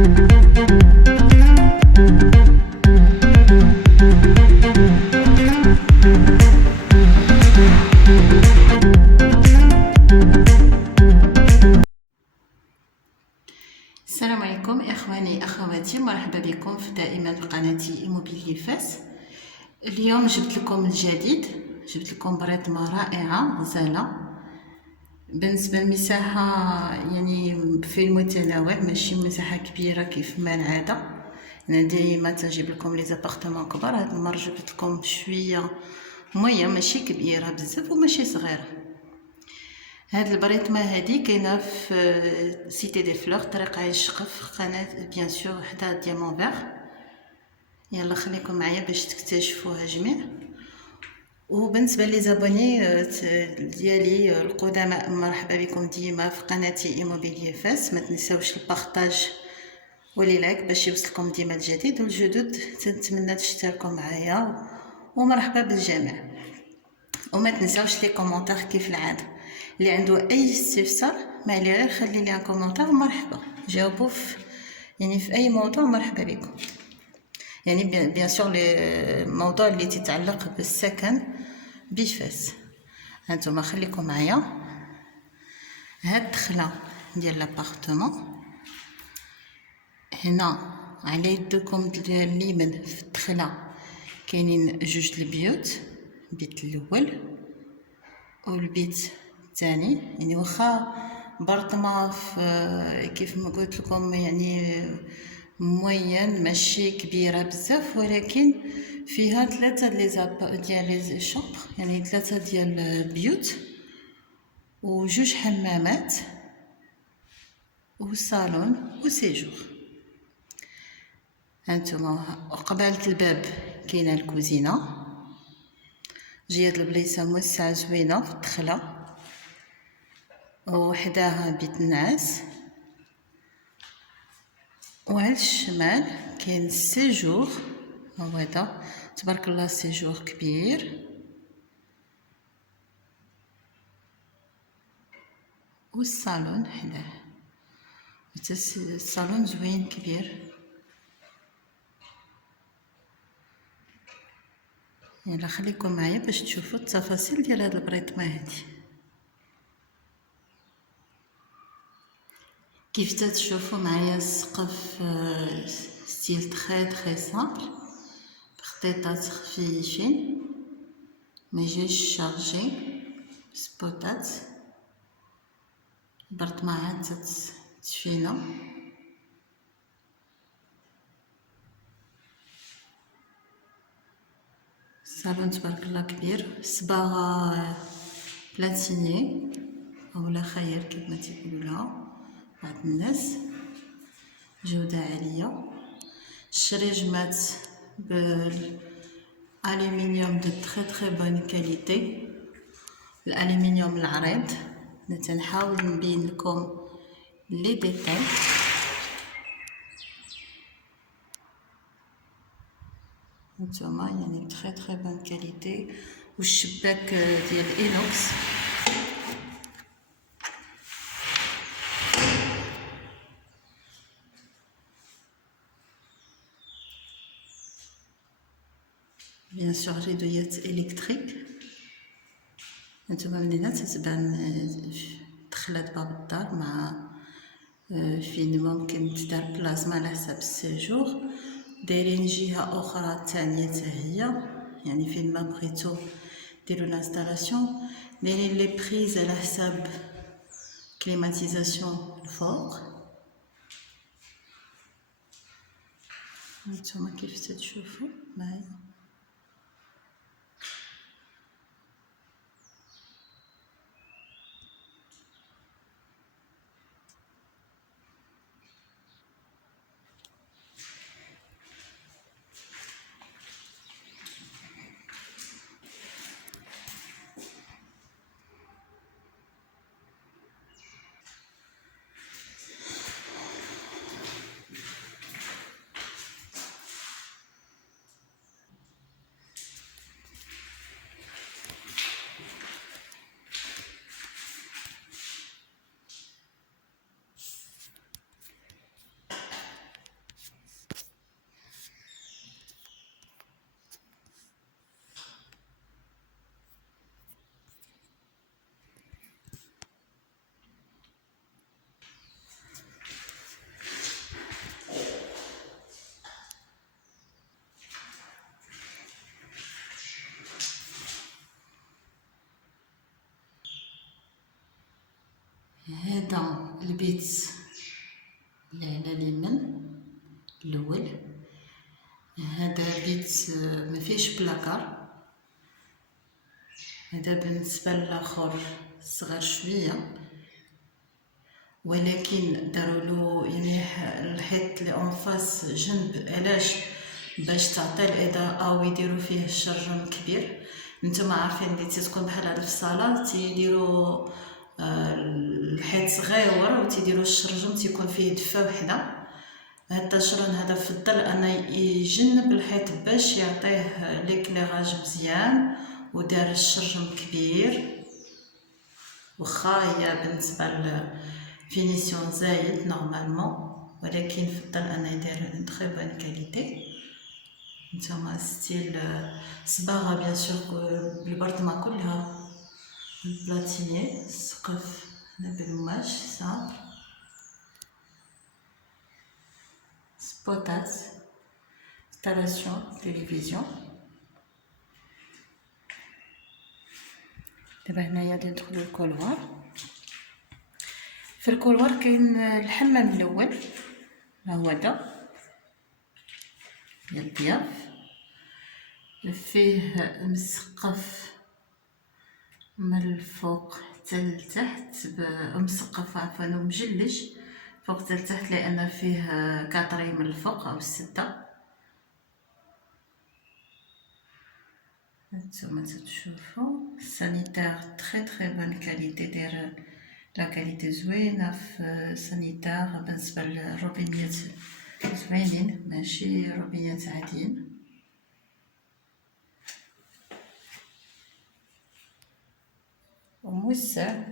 السلام عليكم اخواني اخواتي، مرحبا بكم في دائما في قناتي إيموبيليي فاس. اليوم جبت لكم الجديد، جبت لكم بريطمه رائعه غزاله بالنسبه للمساحه، يعني في المتناول، ماشي مساحه كبيره كيف ما العاده. انا ديما تجيب لكم لي زابارتمون كبار، هاد المره جبت لكم شويه ميه، ماشي كبيره بزاف وماشي صغيره. هاد البريطمه هادي كاينه في سيتي دي فلور، طريق عين الشقف، قناه بيان سور حدا ديامون فيغ. يلا خليكم معايا باش تكتشفوها جميع. وبالنسبه لي زابوني ديالي القدماء، مرحبا بكم ديما في قناتي إيموبيليي فاس. ما تنساوش البارطاج ولي لايك باش يوصلكم ديما الجديد، والجدد تنتمنى تشتركوا معايا، ومرحبا بالجميع. وما تنساوش لي كومونتير كيف العاده، اللي عنده اي استفسار ما عليه غير خلي لي كومونتير، مرحبا جاوبوا في في اي موضوع، مرحبا بكم. يعني بيان سور الموضوع اللي تتعلق بالسكن بفاس. هانتوما خليكم معايا. هاد الدخله ديال لابارتمون هنا على يدكم اليمين، في الدخله كاينين جوج البيوت، البيت الاول والبيت الثاني. يعني واخا برطمه في كيف ما قلت لكم، يعني موين ماشي كبيره بزاف، ولكن فيها ثلاثه ديال لي شومبر، يعني ثلاثه ديال البيوت وجوج حمامات وصالون وسيجور. هانتوما قبالة الباب كاينه الكوزينه، جي هاد البليصه موسعه زوينه في الدخله، وحداها بيت النعاس. وعلى الشمال كاين السيجور، هذا تبارك الله سيجور كبير، والصالون حداه، الصالون زوين كبير. يلا خليكم معايا باش تشوفوا التفاصيل ديال هاد البريطمه هادي. كيف تشوفوا معايا السقف ستيل تري سامبل، بخطيطات خفيفين، ما جايش شارجي، سبوتات. البرطمه عاد تفينا. الصالون تبارك الله كبير، صباغه بلاتيني اولا خير كيف ما تيقولوا لها بعض الناس، جوده عاليه. الشريجمات بالالومنيوم دو تري بون كاليتي، الالومنيوم العريض. تنحاول نبين لكم لي ديتاي. هانتوما يعني تري بون كاليتي. والشباك ديال اينوكس، بيان سور ريدويات الكتريك. هانتوما من هنا تتبان دخلات باب الدار، مع فين ممكن تدار بلازما على حساب السيجور. دايرين جهه اخرى ثانيه حتى هي، يعني فين ما بغيتو ديروا لانستالاسيون. دايرين لي بريز على حساب كليماتيزاسيون الفوق. هانتوما كيف تشوفوا معايا. البيت اللي على اليمين الاول. هذا بيت ما فيهش بلاكار. هذا بالنسبه للاخر صغير شويه، ولكن داروا له يعني الحيط اللي اون فاس جنب. علاش؟ باش تعطي الاضاءه ويديروا فيه الشرجم كبير. نتوما عارفين اللي تكون بحال هذا في الصاله تيديروا الحيط صغيور وتيديروا الشرجم تيكون فيه دفه وحده. هذا الشرن هذا فضل ان يجنب الحيط باش يعطيه ليكليراج مزيان، ودار الشرجم كبير. واخا هي بالنسبه للفينيسيون زايد نورمالمون، ولكن فضل ان يدير تري بون كاليتي. نتوما ستيل صباغه بيان سور البرطمه كلها بالبلاتيني. السقف هنا بالقماش صافي. سبوتات، انستالاسيون تلفزيون. دابا هنايا غادي ندخلو الكولوار. في الكولوار كاين الحمام الاول، ها هو هذا ديال الضياف، فيه مسقف من الفوق حتى لتحت، مسقف عفوا ومجلج فوق حتى لتحت، لان فيه كاطري من الفوق او السته. هانتوما تشوفوا سانيتير تري بون كاليتي، داير لا كاليتي زوينه في سانيتير. بالنسبه للروبينيات زوينين ماشي روبينيات عاديين. وموسع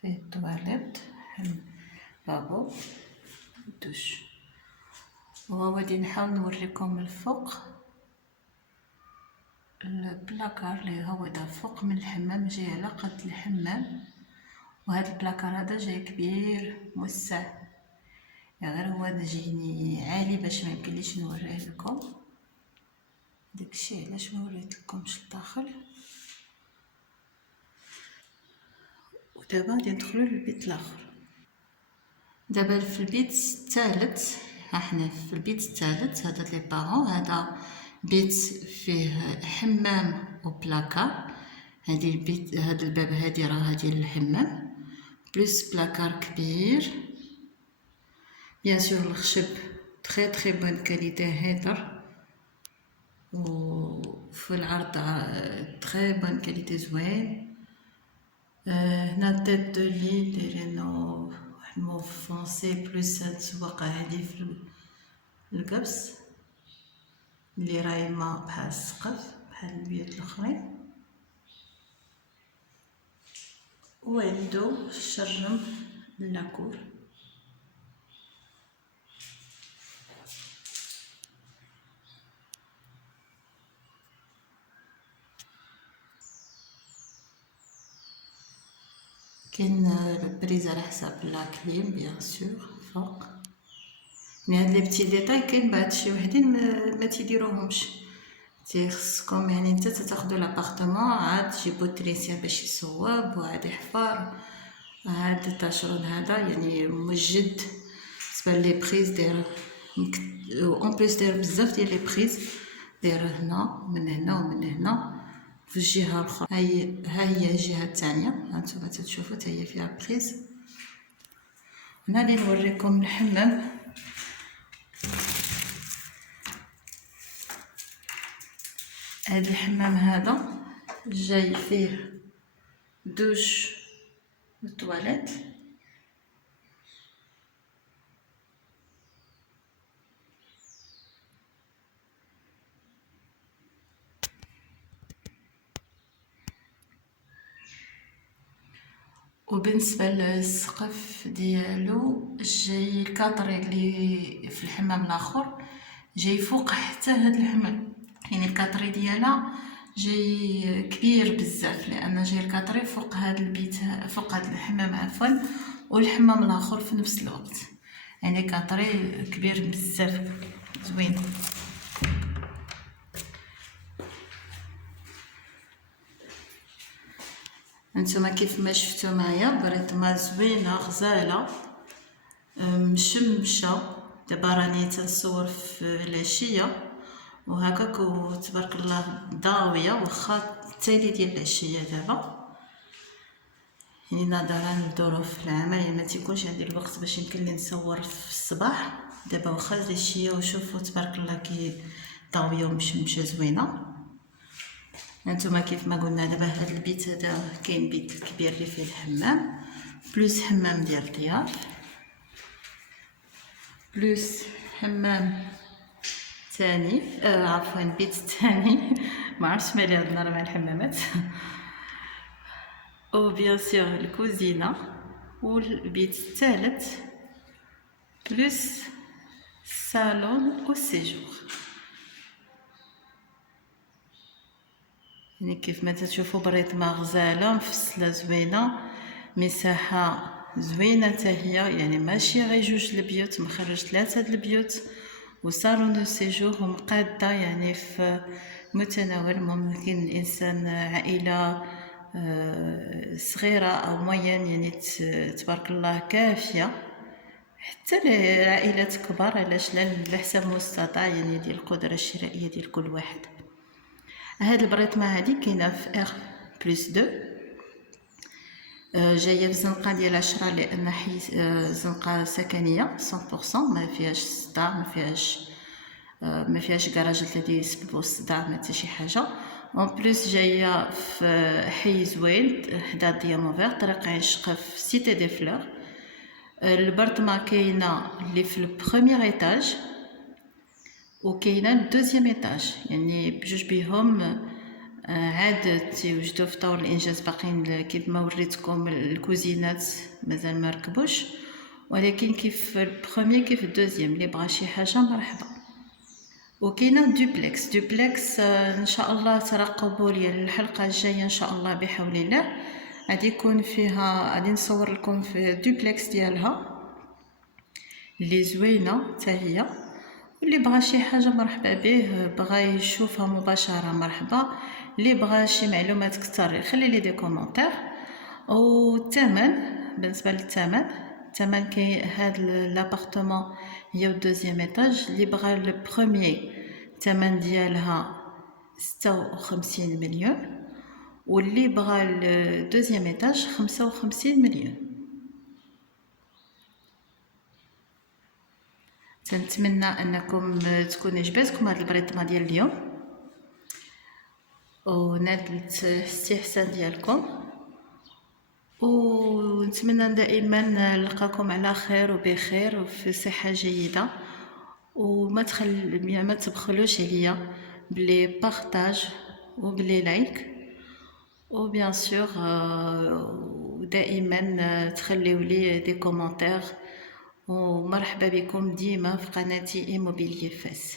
فيه الطواليت بابو دوش. وغادي نحاول نوريكم الفوق البلاكار اللي هو دا فوق من الحمام، جاي على قد الحمام. وهذا البلاكار هذا جاي كبير موسع، غير هو جايني عالي باش ما يمكنليش نوريه لكم. داكشي علاش ما وريتلكمش الداخل. ودابا غادي ندخلو للبيت الاخر. دابا في البيت الثالث، ها حنا في البيت الثالث. هذا لي بارون، هذا بيت فيه حمام وبلاكار. هادي البيت، هاد الباب هادي راه ديال الحمام بلس بلاكار كبير. بيان سور الخشب تري بون كاليتي هيدر، وفي العرض تري بون كاليتي زوين. هنا تيت دو لي دايرينو واحد موف فونسي بلس هاد الزواقه هادي في الكبس اللي رايمه بحال السقف بحال البيوت الاخرين. وعندو الشرجم لاكور. كاين البريز على حساب لا كليم بيان سور فوق. مي هاد لي بتي ديتاي كاين بعض شي وحدين ما تيديروهمش. خصكم يعني نتا تاخدو لابارتمون عاد تجيبو التريسيان باش يصوب وعاد يحفر. هاد التاشرون هذا يعني موجد بالنسبه لي بريز، داير اون بليس داير بزاف ديال لي بريز. داير هنا من هنا ومن هنا في الجهه الاخرى. ها هي الجهه الثانيه، هانتوما تشوفوا حتى هي فيها بريز. هنا غادي نوريكم الحمام. هذا الحمام هذا جاي فيه دوش والطواليت. وبالنسبه للسقف ديالو جاي الكاطري اللي في الحمام الاخر جاي فوق حتى هاد الحمام، يعني الكاطري ديالها جاي كبير بزاف، لان جاي الكاطري فوق هاد البيت، فوق هاد الحمام عفوا، والحمام الاخر في نفس الوقت، يعني كاطري كبير بزاف زوين. هانتوما كيف ما شفتوا معايا بريطمه زوينه غزاله مشمشه. دابا راني تنصور في العشيه وهكاك وتبارك الله ضاويه واخا التالي ديال العشيه دابا، يعني نظرا لظروف العمل ما تيكونش عندي الوقت باش يمكن لي نصور في الصباح. دابا واخا العشيه وشوفوا تبارك الله كي ضاويه ومشمشه زوينه. هانتوما كيف ما قلنا دابا هاد البيت هذا كاين بيت كبير اللي فيه الحمام بلوس حمام ديال الضياف بلوس حمام ثاني عفوا بيت ثاني ما عرفتش مالي هاد النهار مع الحمامات و بيان سور الكوزينه والبيت الثالث بلوس الصالون و السيجور. يعني كيف ما تشوفوا بريطمه غزاله مفصله زوينه، مساحه زوينه حتى هي، يعني ماشي غير جوج البيوت مخرج 3 د البيوت وصالون دو سيجور ومقاده، يعني في متناول ممكن الانسان عائله صغيره او موين، يعني تبارك الله كافيه حتى لعائلات كبار، علاش لا بحسب المستطاع يعني ديال القدره الشرائيه ديال كل واحد. هاد البريطمه هادي كاينه في ار بلس 2 جايه في الزنقه ديال 10 لان حي زنقه سكنيه 100% ما فيهاش صداع ما فيهاش كراج اللي يسببوا الصداع ما حتى شي حاجه. اون بليس جايه في حي زوين حدا دياموفير طريق عين شقف سيتي دي فلور. البرطمه كاينه اللي في البروميير ايطاج وكاينه الدوزيام ايطاج، يعني بجوج بيهم عاد تيوجدوا في طور الانجاز. باقيين كيف ما وريتكم الكوزينات مازال ما ركبوش، ولكن كيف البروميير كيف الدوزيام اللي بغى شي حاجه مرحبا. وكاينه دوبلكس ان شاء الله ترقبوا لي الحلقه الجايه ان شاء الله بحول الله، غادي يكون فيها غادي نصور لكم في دوبلكس ديالها اللي زوينه حتى هي، واللي بغى شي حاجه مرحبا به، بغى يشوفها مباشره مرحبا، اللي بغى شي معلومات اكثر يخلي لي دي كومونتير. والثمن بالنسبه الثمن كاين هاد لابارتمون هي الدوزيام ايطاج اللي بغى البروميير الثمن ديالها 56 مليون واللي بغى الدوزيام ايطاج 55 مليون. تنتمنى انكم تكون عجبتكم هاد البريطمه ديال اليوم ونالت الاستحسان ديالكم، ونتمنى دائما نلقاكم على خير وبخير وفي صحه جيده، وما ما تبخلوش عليا بلي بارطاج وبلي لايك، وبيان سور دائما تخليو لي دي كومونتير. ومرحبا بكم ديما في قناتي إيموبيليي فاس.